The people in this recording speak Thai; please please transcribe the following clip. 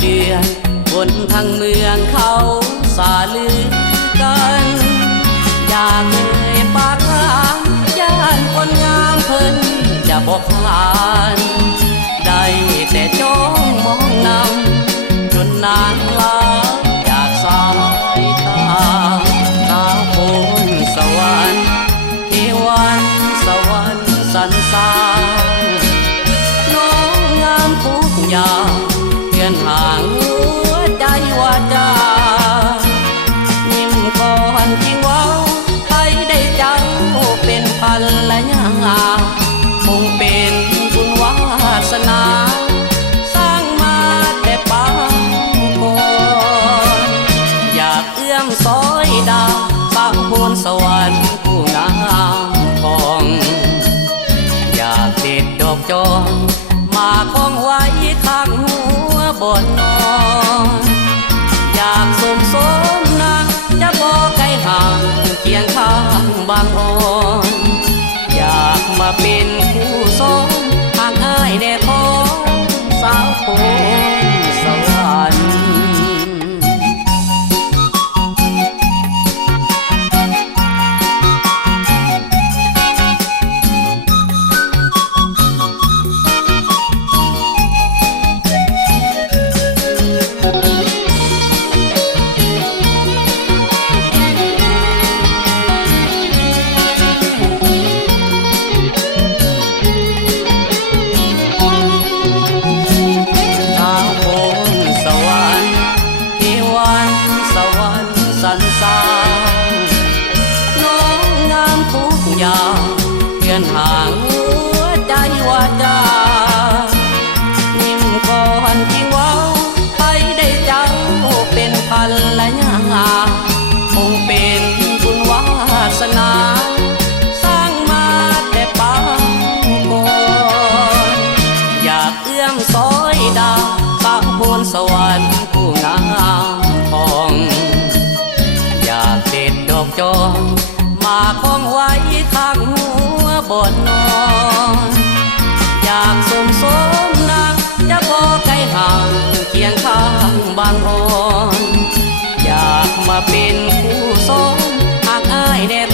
เดือนคนทั้งเมืองเขาสาลือกัน อยากเอ่ยปากทามย่านคนงามเพิ่นจะบอกผ่าน บางอ่อน เพียนห่างหัวใจว่าจายิ้มก่อนจริงว่าไปได้เจ้าเป็นพันละยาคงเป็นบุญวาสนาสร้างมาแต่ปางก่อนอยากเอื้อมซอยดาวสาวโพนสวรรค์ผู้งามทองอยากเด็ดดอกจองมาคล้องไว้ข้าง อนนอน อยากสมสมนักจะพอไกลห่างเคียงข้างบางอ่อน อยากมาเป็นคู่สมหากอายแดบ